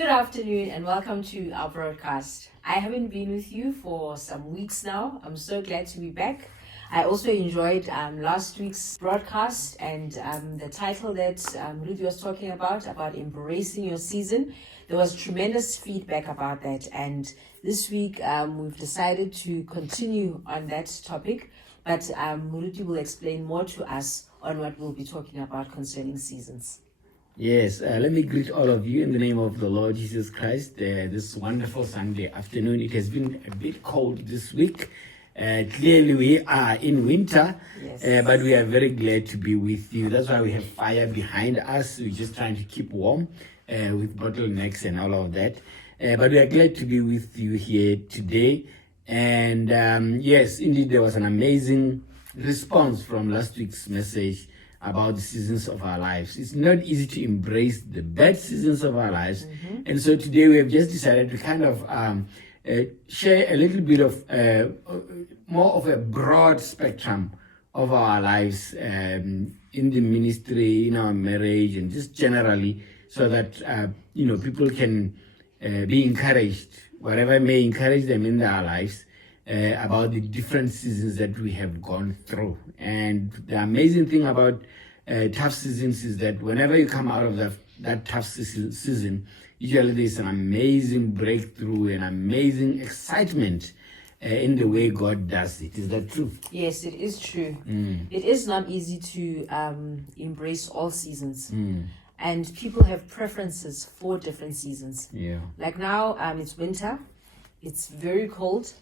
Good afternoon and welcome to our broadcast. I haven't been with you for some weeks now. I'm so glad to be back. I also enjoyed last week's broadcast and the title that Rudy was talking about embracing your season. There was tremendous feedback about that, and this week we've decided to continue on that topic, but Rudy will explain more to us on what we'll be talking about concerning seasons. Yes, let me greet all of you in the name of the Lord Jesus Christ. This wonderful Sunday afternoon. It has been a bit cold this week. Clearly we are in winter, Yes. but we are very glad to be with you. That's why we have fire behind us. We're just trying to keep warm with bottlenecks and all of that. But we are glad to be with you here today. And yes, indeed, there was an amazing response from last week's message about the seasons of our lives. It's not easy to embrace the bad seasons of our lives. Mm-hmm. And so today we have just decided to kind of share a little bit of more of a broad spectrum of our lives in the ministry, in our marriage, and just generally, so that people can be encouraged, whatever may encourage them in their lives, about the different seasons that we have gone through. And the amazing thing about tough seasons is that whenever you come out of that tough season, usually there's an amazing breakthrough, an amazing excitement in the way God does it. Is that true? Yes, it is true. It is not easy to embrace all seasons. And people have preferences for different seasons. Yeah. Like now, it's winter. It's very cold.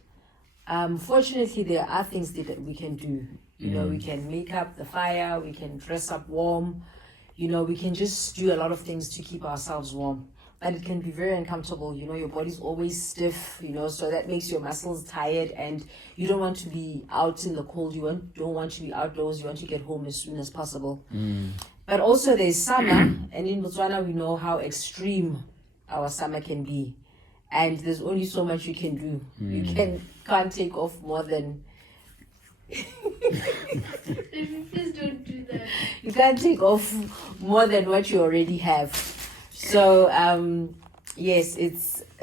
Fortunately, there are things that we can do. We can make up the fire, we can dress up warm, we can just do a lot of things to keep ourselves warm. But it can be very uncomfortable, your body's always stiff, so that makes your muscles tired, and you don't want to be out in the cold, don't want to be outdoors, you want to get home as soon as possible. But also there's summer, and in Botswana we know how extreme our summer can be. And there's only so much you can do. You can't take off more than... Please don't do that. You can't take off more than what you already have. So, yes,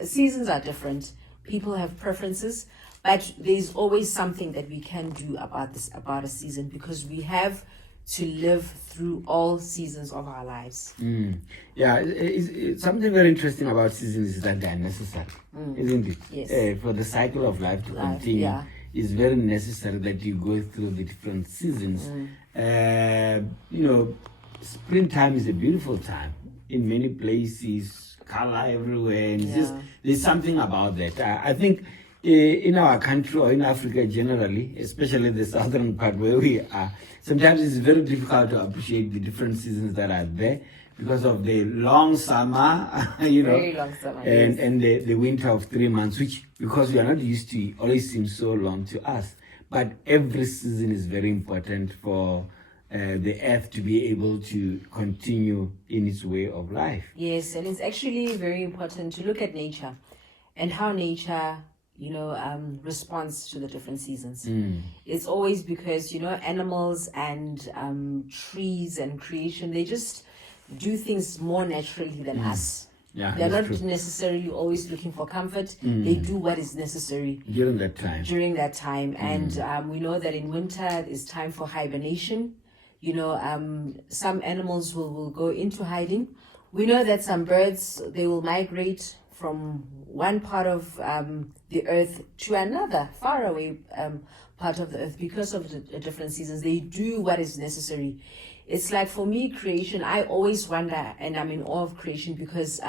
seasons are different. People have preferences, but there's always something that we can do about a season, because we have to live through all seasons of our lives. Yeah, it's something very interesting about seasons is that they are necessary, isn't it? Yes. For the cycle of life to continue, it's very necessary that you go through the different seasons. Springtime is a beautiful time in many places, color everywhere, and there's something about that. I think in our country or in Africa generally, especially the southern part where we are, sometimes it's very difficult to appreciate the different seasons that are there because of the long summer, Very long summer, and the winter of 3 months, which, because we are not used to, it always seems so long to us. But every season is very important for the earth to be able to continue in its way of life. Yes, and it's actually very important to look at nature and how nature responds to the different seasons. It's always because, animals and trees and creation, they just do things more naturally than us. Yeah, they're not true. necessarily always looking for comfort. They do what is necessary During that time. And we know that in winter it's time for hibernation. Some animals will go into hiding. We know that some birds, they will migrate from one part of the earth to another, far away part of the earth, because of the different seasons. They do what is necessary. It's like, for me, creation, I always wonder, and I'm in awe of creation, because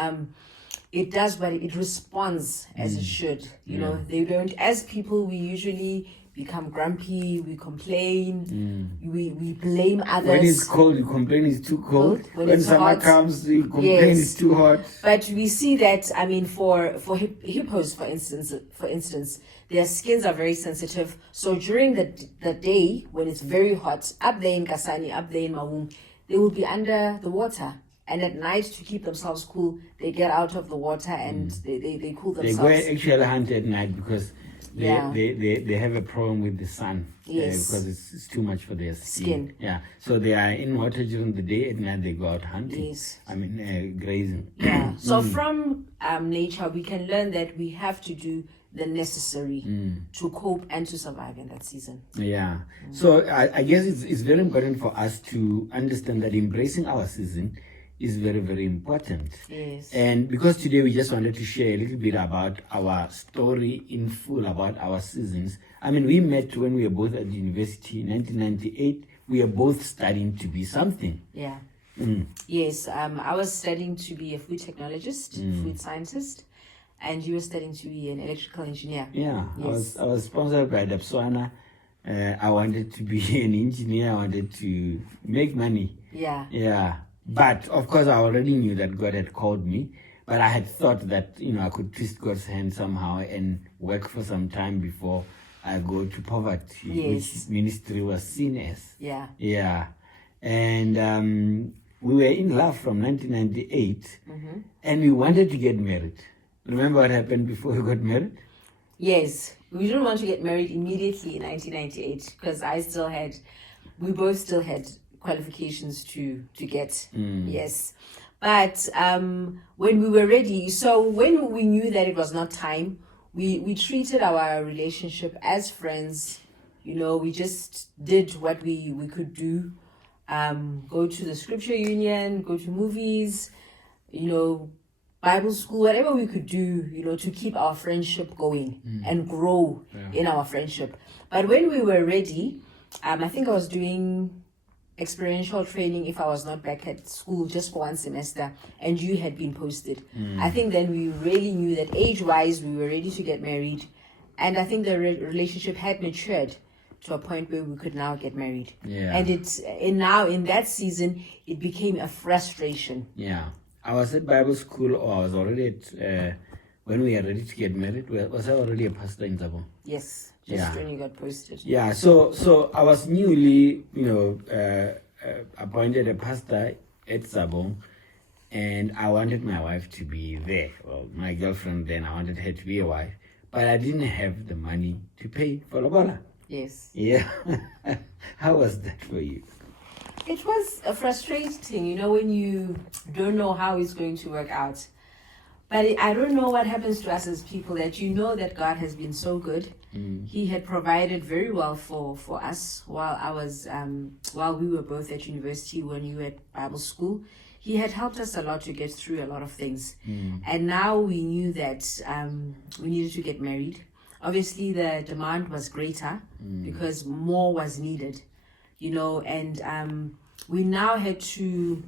it does what it responds as it should. They don't, as people, we usually become grumpy, we complain, we blame others. When it's cold, you complain it's too cold. When summer hot, comes, you complain it's too hot. But we see that, for hippos, for instance, their skins are very sensitive. So during the day, when it's very hot, up there in Kasani, up there in Maung, they will be under the water. And at night, to keep themselves cool, they get out of the water and they cool themselves. They go and actually hunt at night because Yeah. They have a problem with the sun. Yes. Because it's too much for their Skin. Yeah. So they are in water during the day, at night they go out hunting. Yes. I mean, grazing. Yeah. So from nature, we can learn that we have to do the necessary to cope and to survive in that season. Yeah. So I guess it's very important for us to understand that embracing our season is very, very important. Yes. And because today we just wanted to share a little bit about our story in full, about our seasons. I mean, we met when we were both at university in 1998. We are both studying to be something. Yeah. Yes. I was studying to be a food technologist, food scientist, and you were studying to be an electrical engineer. Yeah. Yes. I was sponsored by Dapswana. I wanted to be an engineer. I wanted to make money. Yeah. Yeah. But of course, I already knew that God had called me. But I had thought that, I could twist God's hand somehow and work for some time before I go to poverty, Yes. which ministry was seen as. Yeah. Yeah. And we were in love from 1998, and we wanted to get married. Remember what happened before we got married? Yes. We didn't want to get married immediately in 1998 because we both still had qualifications to get. Yes. But when we were ready, so when we knew that it was not time, we treated our relationship as friends. We just did what we could do. Go to the scripture union, go to movies, Bible school, whatever we could do, to keep our friendship going and grow in our friendship. But when we were ready, I think I was doing experiential training if I was not back at school just for one semester, and you had been posted. I think then we really knew that age-wise we were ready to get married, and I think the relationship had matured to a point where we could now get married. Yeah. And now in that season it became a frustration. Yeah. I was at Bible school, or I was already at, when we were ready to get married, was I already a pastor in Zabon? Yes. Yeah. Just when you got posted. Yeah, so I was newly, appointed a pastor at Zabon, and I wanted my wife to be there. Well, my girlfriend then, I wanted her to be a wife, but I didn't have the money to pay for Lobola. Yes. Yeah. How was that for you? It was a frustrating, when you don't know how it's going to work out. But I don't know what happens to us as people, that that God has been so good. He had provided very well for us while we were both at university, when you were at Bible school. He had helped us a lot to get through a lot of things. And now we knew that we needed to get married. Obviously, the demand was greater because more was needed, and we now had to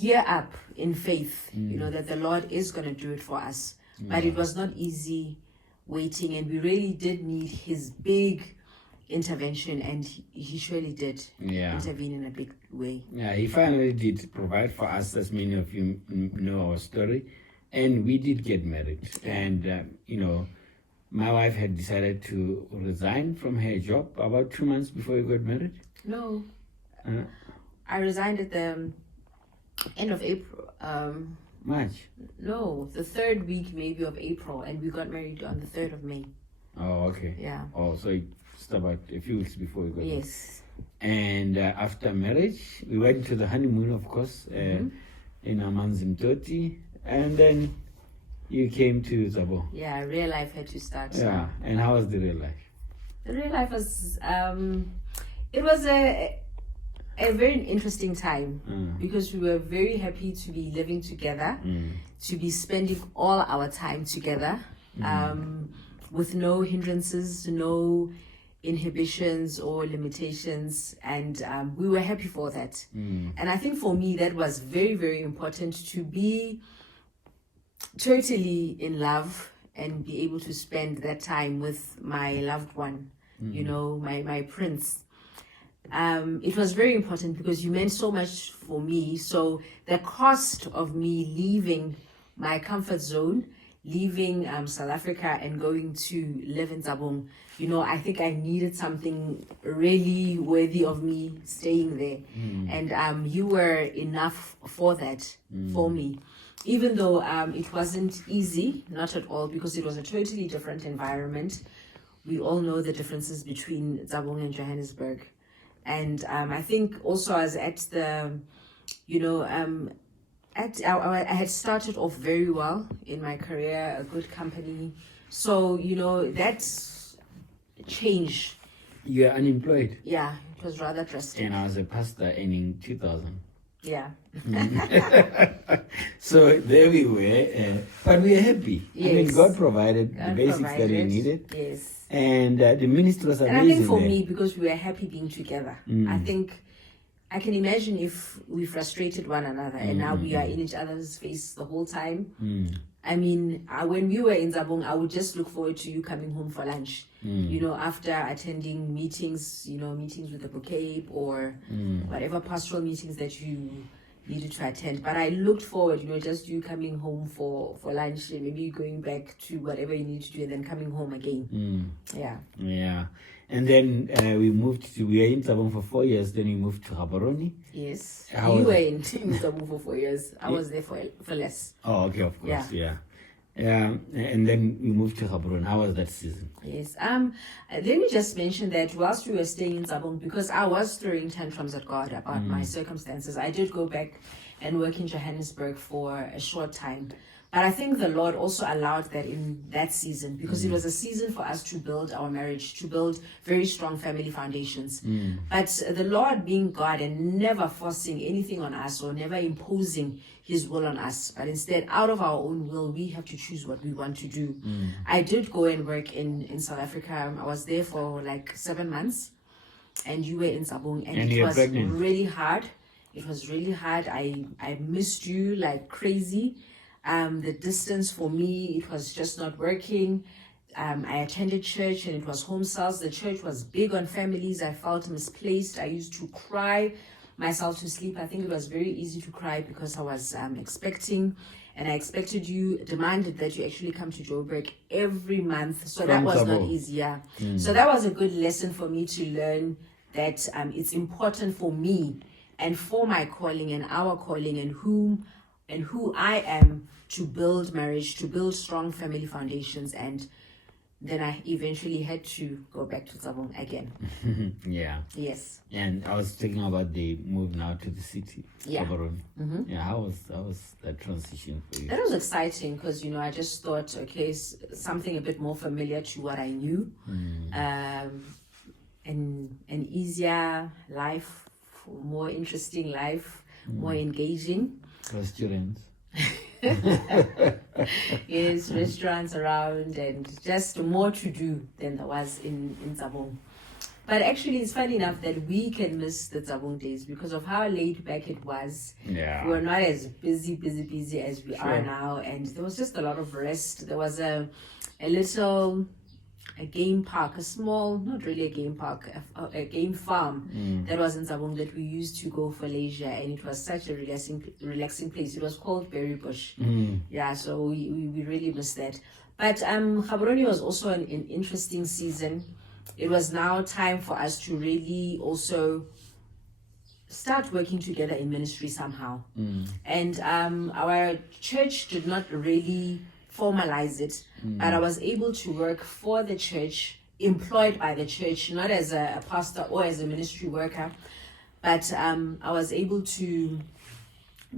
gear up in faith, that the Lord is going to do it for us. But it was not easy waiting, and we really did need his big intervention, and he surely did intervene in a big way. Yeah, he finally did provide for us, as many of you know our story, and we did get married. And, my wife had decided to resign from her job about 2 months before we got married. No. I resigned at the end of April. March? No, the third week maybe of April, and we got married on the 3rd of May. Oh, okay. Yeah. Oh, so it's about a few weeks before we got married. Yes. And after marriage, we went to the honeymoon, of course, in Amanzimtoti, and then you came to Zabo. Yeah, real life had to start. Yeah, and how was the real life? The real life was, it was a very interesting time because we were very happy to be living together, to be spending all our time together, with no hindrances, no inhibitions or limitations, and we were happy for that. And I think for me that was very, very important, to be totally in love and be able to spend that time with my loved one, my prince. It was very important because you meant so much for me. So the cost of me leaving my comfort zone, leaving South Africa and going to live in Zabong, I think I needed something really worthy of me staying there. And you were enough for that, for me. even though it wasn't easy, not at all, because it was a totally different environment. We all know the differences between Zabong and Johannesburg. And I think also I was at the, I had started off very well in my career, a good company. So, that's change. You are unemployed. Yeah, it was rather drastic. And I was a pastor earning 2,000. Yeah. So there we were, but we are happy. Yes. I mean, God provided the God basics that we provided. needed. Yes. And the ministry was amazing. And I think for there. me, because we were happy being together, I think I can imagine if we frustrated one another and now we are in each other's face the whole time. I mean, when we were in Zabong, I would just look forward to you coming home for lunch. After attending meetings, meetings with the bouquet or whatever pastoral meetings that you needed to attend. But I looked forward, just you coming home for lunch and maybe going back to whatever you need to do and then coming home again. Yeah. Yeah. And then we were in Zabong for 4 years, then we moved to Gaborone. Yes. How You was were in Zabong for 4 years. I was there for less. Oh, okay, of course, yeah. And then we moved to Gaborone. How was that season? Yes. Let me just mention that whilst we were staying in Zabong, because I was throwing tantrums at God about my circumstances, I did go back and work in Johannesburg for a short time. But I think the Lord also allowed that in that season, because it was a season for us to build our marriage, to build very strong family foundations. But the Lord being God and never forcing anything on us or never imposing his will on us, but instead out of our own will, we have to choose what we want to do. I did go and work in South Africa. I was there for like 7 months, and you were in Zabong, and it was pregnant. really hard. It was really hard. I missed you like crazy. The distance for me, it was just not working. I attended church and it was home cells. The church was big on families. I felt misplaced. I used to cry myself to sleep. I think it was very easy to cry because I was expecting, and I expected you, demanded that you actually come to Joburg every month. So that was not easy. Yeah. So that was a good lesson for me to learn that it's important for me and for my calling and our calling and who I am to build marriage, to build strong family foundations. And then I eventually had to go back to Zabong again. Yeah. Yes. And I was talking about the move now to the city, Yeah. Gaborone. Yeah, how was that transition for you? That was exciting because, I just thought, okay, something a bit more familiar to what I knew. An easier life, more interesting life, more engaging. Restaurants. Yes, restaurants around and just more to do than there was in Zabong. But actually, it's funny enough that we can miss the Zabong days because of how laid back it was. Yeah. We were not as busy as we are now, and there was just a lot of rest. There was a game park, a small, not really a game park, a game farm that was in Zabong that we used to go for leisure, and it was such a relaxing place. It was called Berry Bush. Yeah, so we really missed that. But Gaborone was also an interesting season. It was now time for us to really also start working together in ministry somehow. And our church did not really formalize it, but I was able to work for the church, employed by the church, not as a pastor or as a ministry worker, but I was able to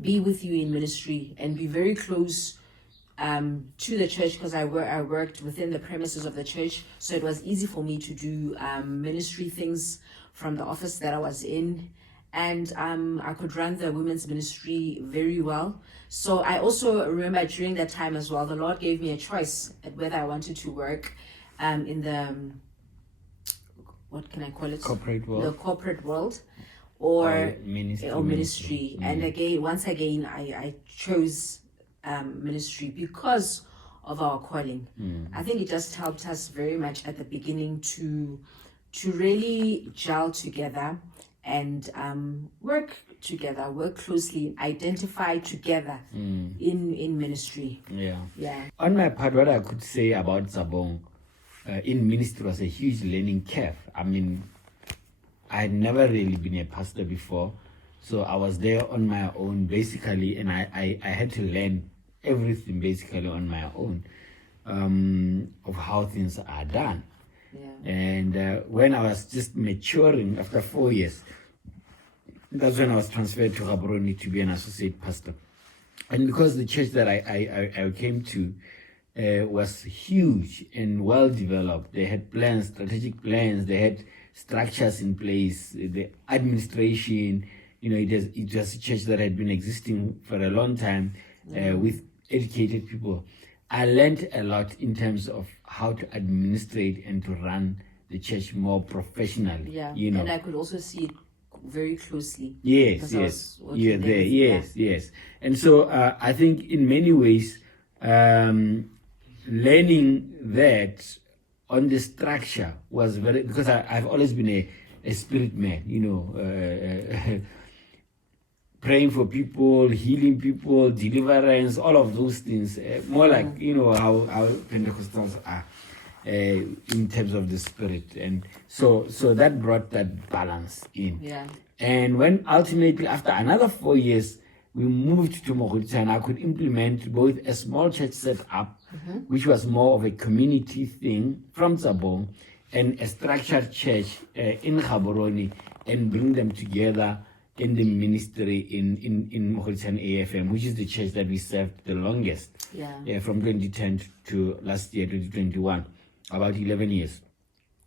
be with you in ministry and be very close to the church because I worked within the premises of the church, so it was easy for me to do ministry things from the office that I was in, and I could run the women's ministry very well. So I also remember during that time as well, the Lord gave me a choice at whether I wanted to work in the, what can I call it? Corporate world. The corporate world or ministry. And once again, I chose ministry because of our calling. I think it just helped us very much at the beginning to really gel together and work together, work closely, identify together in ministry. Yeah. On my part, what I could say about Zabong in ministry was a huge learning curve. I mean, I had never really been a pastor before, so I was there on my own basically, and I had to learn everything basically on my own, of how things are done. Yeah. And when I was just maturing after 4 years, that's when I was transferred to Gaborone to be an associate pastor. And because the church that I came to was huge and well developed, they had plans, strategic plans, they had structures in place, the administration, it was a church that had been existing for a long time with educated people. I learned a lot in terms of how to administrate and to run the church more professionally. Yeah, and I could also see it very closely. Yes. And so I think in many ways, learning that on the structure was very, because I've always been a spirit man, praying for people, healing people, deliverance, all of those things, more like, how Pentecostals are in terms of the spirit. And so that brought that balance in. Yeah. And when ultimately, after another 4 years, we moved to Mogotisa, and I could implement both a small church set up, which was more of a community thing from Zabong, and a structured church in Gaborone, and bring them together in the ministry in Mogotisa AFM, which is the church that we served the longest, from 2010 to last year, 2021, about 11 years.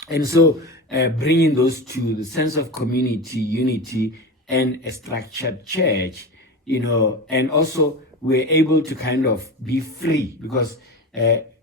And so bringing those two, the sense of community, unity, and a structured church, and also we're able to kind of be free, because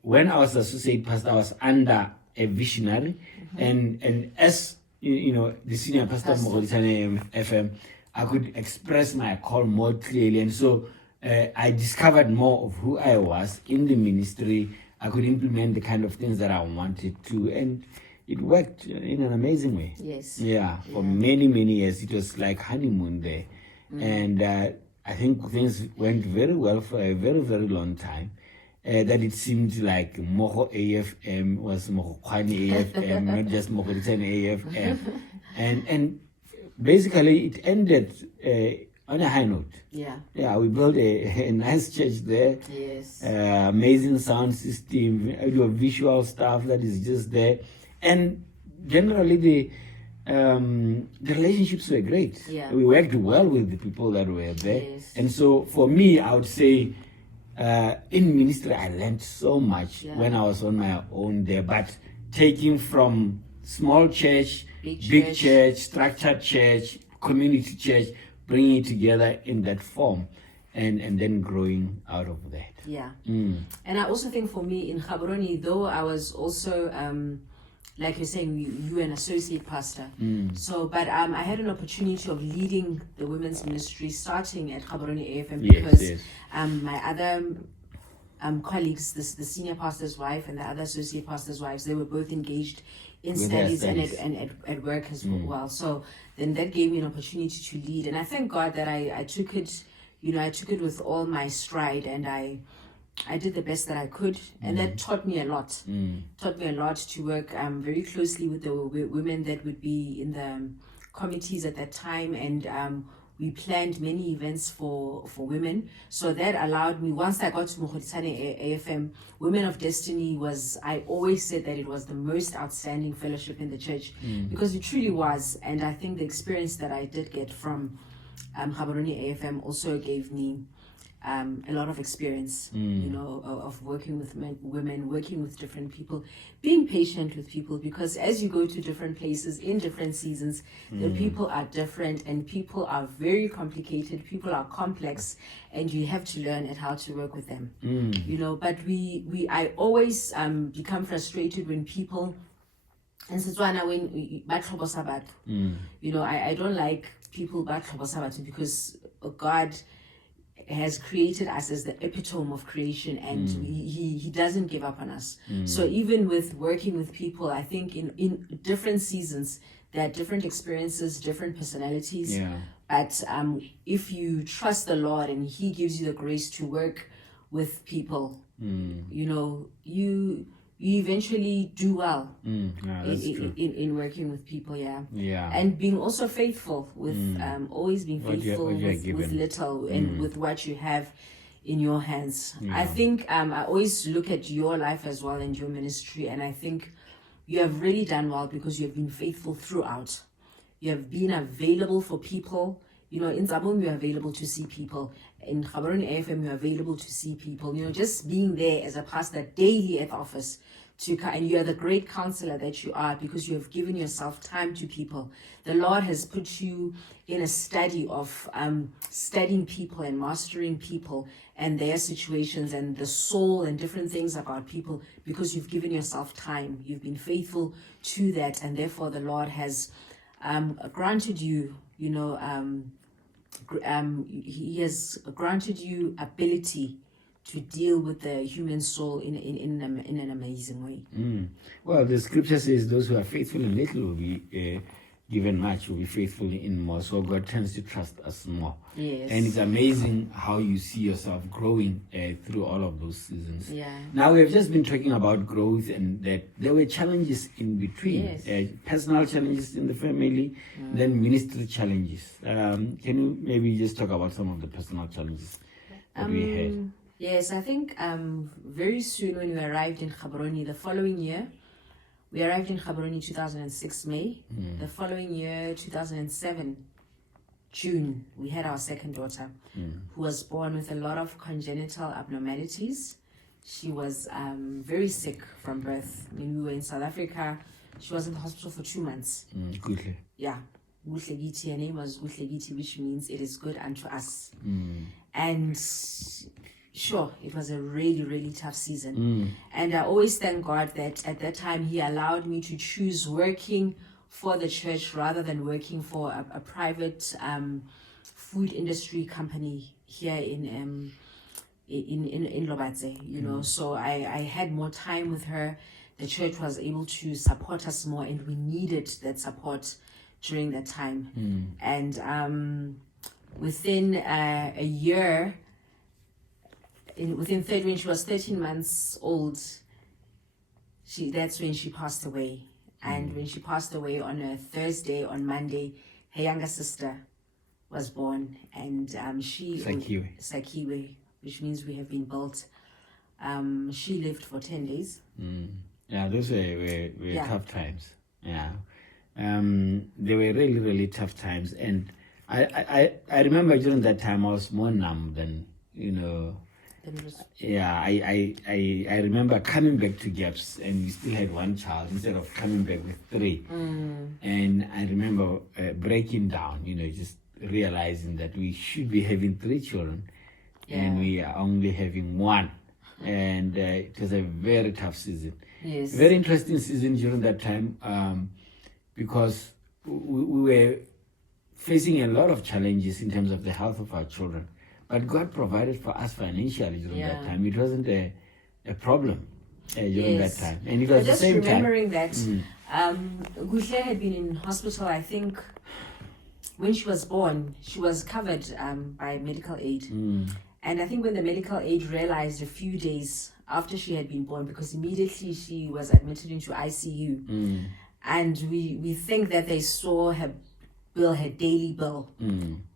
when I was associate pastor, I was under a visionary, and as the senior pastor of Mogotisa FM, I could express my call more clearly. And so I discovered more of who I was in the ministry. I could implement the kind of things that I wanted to, and it worked in an amazing way. Yes. Yeah, for many, many years. It was like honeymoon there. And I think things went very well for a very, very long time. That it seemed like Mogo AFM was Mogo Kwani AFM, not just Mogotisa AFM. And basically it ended on a high note. Yeah, we built a nice church there. Yes. Amazing sound system, visual stuff that is just there. And generally the relationships were great. Yeah. We worked well with the people that were there. Yes. And so for me, I would say in ministry, I learned so much when I was on my own there. But taking from small church, big church, structured church, community church, bringing it together in that form, and then growing out of that. Yeah. And I also think for me in Gaborone, though I was also like you're saying, you were an associate pastor. So, but I had an opportunity of leading the women's ministry starting at Gaborone AFM because my other colleagues, the senior pastor's wife and the other associate pastor's wives, they were both engaged in studies and at work as well. So then that gave me an opportunity to lead. And I thank God that I took it, I took it with all my stride, and I did the best that I could, and that taught me a lot. Taught me a lot to work very closely with the women that would be in the committees at that time, and we planned many events for women. So that allowed me, once I got to Mogotisa AFM, Women of Destiny I always said that it was the most outstanding fellowship in the church, because it truly was. And I think the experience that I did get from Gaborone AFM also gave me a lot of experience, of working with women, working with different people, being patient with people, because as you go to different places in different seasons, the people are different, and people are very complicated, people are complex, and you have to learn at how to work with them. But I always become frustrated when people, and Setswana, when I don't like people because God has created us as the epitome of creation, and he doesn't give up on us. So even with working with people, I think in different seasons there are different experiences, different personalities, but if you trust the Lord and he gives you the grace to work with people, you eventually do well in working with people. And being also faithful with always being faithful with little and with what you have. in your hands. I think I always look at your life as well and your ministry, and I think you have really done well because you have been faithful throughout. You have been available for people. You know, in Zabon, you're available to see people. In Gaborone AFM, you're available to see people. You know, just being there as a pastor daily at the office, and you are the great counselor that you are because you have given yourself time to people. The Lord has put you in a study of studying people and mastering people and their situations and the soul and different things about people because you've given yourself time. You've been faithful to that, and therefore the Lord has granted you, you know, He has granted you ability to deal with the human soul in an amazing way. Well, the scripture says those who are faithful in little will be given much, will be faithful in more. So God tends to trust us more. Yes. And it's amazing how you see yourself growing through all of those seasons. Yeah. Now, we have just been talking about growth and that there were challenges in between. Yes. Personal challenges in the family, then ministry challenges. Can you maybe just talk about some of the personal challenges that we had? Yes, I think very soon when we arrived in Gaborone, the following year, we arrived in Gaborone 2006 May. The following year, 2007 June, we had our second daughter, who was born with a lot of congenital abnormalities. She was very sick from birth. When we were in South Africa, she was in the hospital for 2 months. Good. Yeah. Gutlegiti, her name was Gutlegiti, which means it is good unto us. And sure, it was a really, really tough season. And I always thank God that at that time He allowed me to choose working for the church rather than working for a private food industry company here in Lobatse, you know. So I had more time with her. The church was able to support us more, and we needed that support during that time. And within a year, when she was 13 months old, that's when she passed away. And when she passed away on a Thursday, on Monday, her younger sister was born, and Sakiwe, which means we have been built. She lived for 10 days. Yeah, those were tough times. Yeah, they were really, really tough times. And I remember during that time I was more numb than, you know. Yeah, I remember coming back to Gaps and we still had one child instead of coming back with 3. And I remember breaking down, you know, just realizing that we should be having 3 children and we are only having 1. And it was a very tough season. Yes. Very interesting season during that time because we were facing a lot of challenges in terms of the health of our children. But God provided for us financially during that time. It wasn't a problem during that time. And it was the same time. Just remembering that Guhle had been in hospital, I think, when she was born, she was covered by medical aid. And I think when the medical aid realized a few days after she had been born, because immediately she was admitted into ICU, and we think that they saw her daily bill,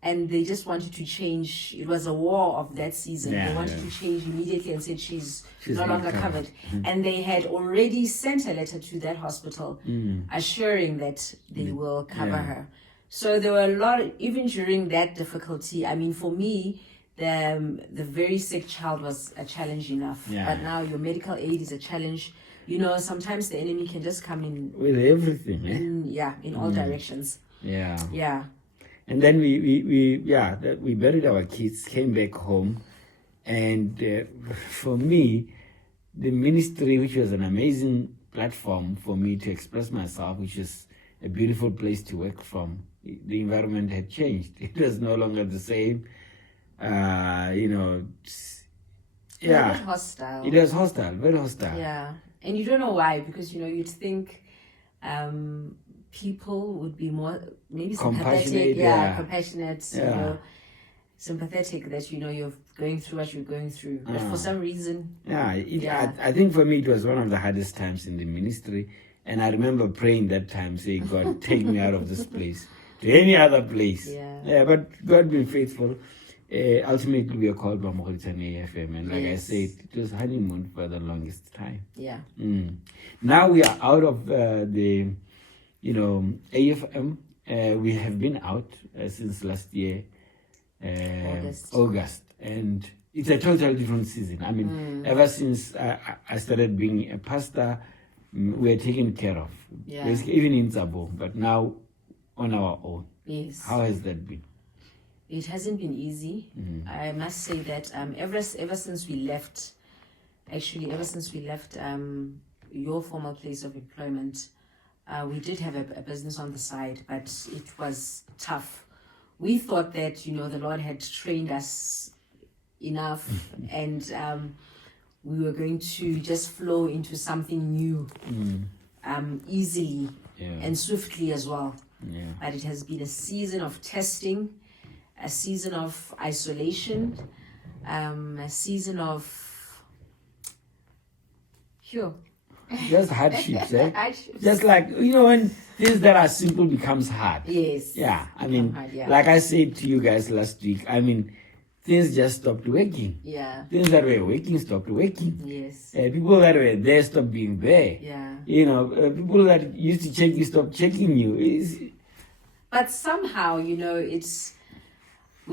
and they just wanted to change. It was a war of that season. They wanted to change immediately and said she's no longer covered. And they had already sent a letter to that hospital assuring that they will cover her. So there were a lot, even during that difficulty. I mean, for me, the very sick child was a challenge enough. But now your medical aid is a challenge. You know, sometimes the enemy can just come in with everything. In all directions. Yeah. And then we buried our kids, came back home, and for me, the ministry, which was an amazing platform for me to express myself, which is a beautiful place to work from, the environment had changed. It was no longer the same. You know, It was hostile. It was hostile, very hostile. Yeah, and you don't know why, because you know you'd think people would be more maybe sympathetic, compassionate, you know, sympathetic that you know you're going through what you're going through, but for some reason, I think for me it was one of the hardest times in the ministry, and I remember praying that time, saying, "God, take me out of this place to any other place." But God been faithful. ultimately we are called by Mmoloki and AFM, and like Yes. I said, it was honeymoon for the longest time. Yeah. Now we are out of the AFM. We have been out since last year, August, and it's a total different season. I mean, ever since I started being a pastor, we're taken care of, basically, even in Zabo, but now on our own. Yes. How has that been? It hasn't been easy. I must say that ever since we left, your former place of employment, we did have a business on the side, but it was tough. We thought that, the Lord had trained us enough and we were going to just flow into something new easily and swiftly as well. Yeah. But it has been a season of testing, a season of isolation, a season of Just hardships, eh? hardships. Just like, when things that are simple becomes hard. Yes. Yeah, I mean, hard, yeah. like I said to you guys last week, I mean, things just stopped working. Yeah. Things that were working stopped working. Yes. People that were there stopped being there. Yeah. People that used to check you stopped checking you. But somehow, we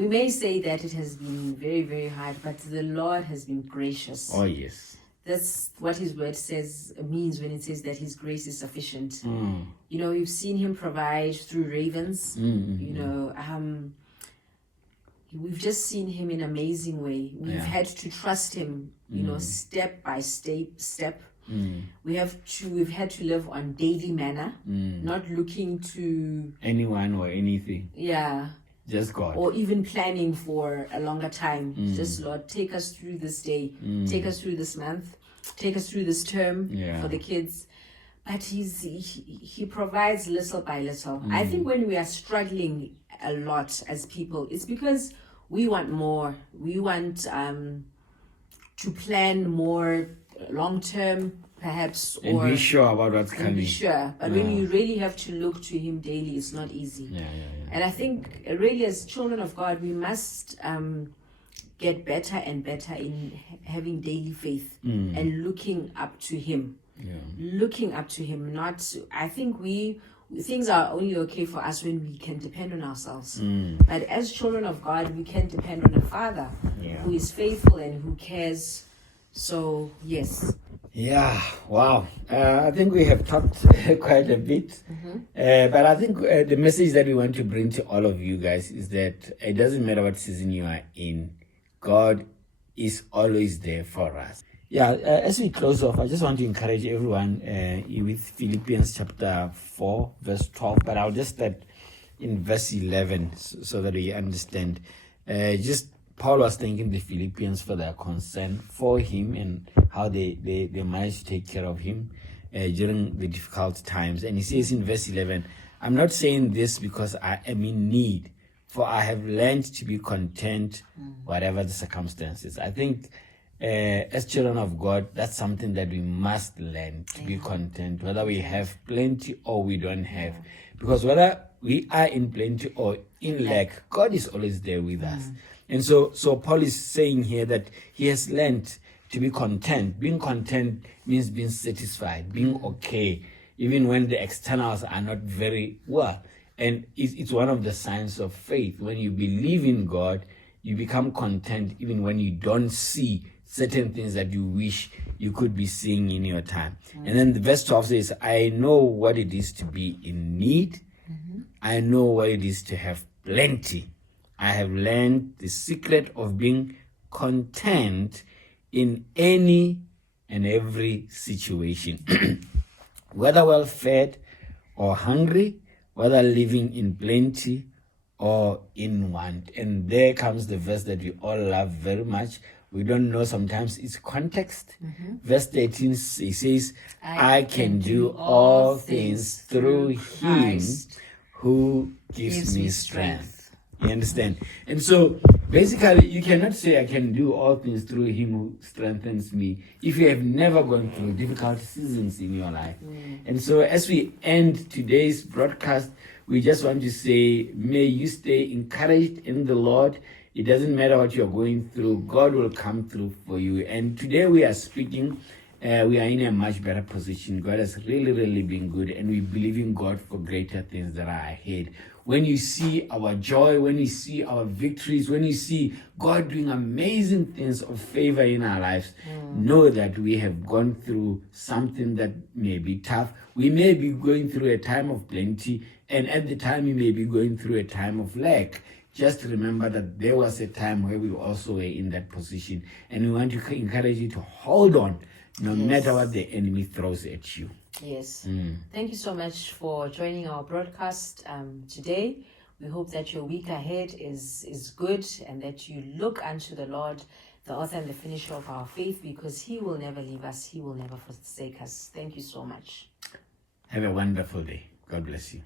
may say that it has been very, very hard, but the Lord has been gracious. Oh, yes. That's what His word means when it says that His grace is sufficient. You've seen Him provide through ravens. We've just seen Him in an amazing way. We've had to trust Him, step by step. We've had to live on daily manna, not looking to anyone or anything. Yeah. Just God. Or even planning for a longer time. Just, Lord, take us through this day, take us through this month, take us through this term for the kids. But he provides little by little. I think when we are struggling a lot as people, it's because we want more. We want to plan more long term, perhaps, and or be sure about what's coming. And be sure. But when you really have to look to Him daily, it's not easy. And I think really as children of God, we must get better and better in having daily faith and looking up to Him. Looking up to Him. I think things are only okay for us when we can depend on ourselves. But as children of God, we can depend on a Father who is faithful and who cares. So, yes. Yeah, wow. I think we have talked quite a bit. But I think the message that we want to bring to all of you guys is that it doesn't matter what season you are in, God is always there for us. Yeah, as we close off, I just want to encourage everyone with Philippians chapter 4, verse 12. But I'll just start in verse 11 so that we understand. Paul was thanking the Philippians for their concern for him and how they managed to take care of him during the difficult times. And he says in verse 11, I'm not saying this because I am in need, for I have learned to be content whatever the circumstances. I think as children of God, that's something that we must learn, to be content, whether we have plenty or we don't have. Because whether we are in plenty or in lack, God is always there with us. And so Paul is saying here that he has learned to be content. Being content means being satisfied, being okay, even when the externals are not very well. And it's one of the signs of faith. When you believe in God, you become content even when you don't see certain things that you wish you could be seeing in your time. And then the verse 12 says, I know what it is to be in need. I know what it is to have plenty. I have learned the secret of being content in any and every situation, whether well fed or hungry, whether living in plenty or in want. And there comes the verse that we all love very much. We don't know, sometimes it's context. Verse 13 it says, I can do all things through Him who gives me strength. You understand? And so basically you cannot say I can do all things through Him who strengthens me if you have never gone through difficult seasons in your life. And so as we end today's broadcast, we just want to say, may you stay encouraged in the Lord. It doesn't matter what you're going through, God will come through for you. And today we are speaking, we are in a much better position. God has really, really been good, and we believe in God for greater things that are ahead. When you see our joy, when you see our victories, when you see God doing amazing things of favor in our lives, know that we have gone through something that may be tough. We may be going through a time of plenty, and at the time you may be going through a time of lack. Just remember that there was a time where we also were in that position, and we want to encourage you to hold on no matter what the enemy throws at you. Yes. Thank you so much for joining our broadcast today. We hope that your week ahead is good, and that you look unto the Lord, the author and the finisher of our faith, because he will never leave us. He will never forsake us. Thank you so much. Have a wonderful day. God bless you.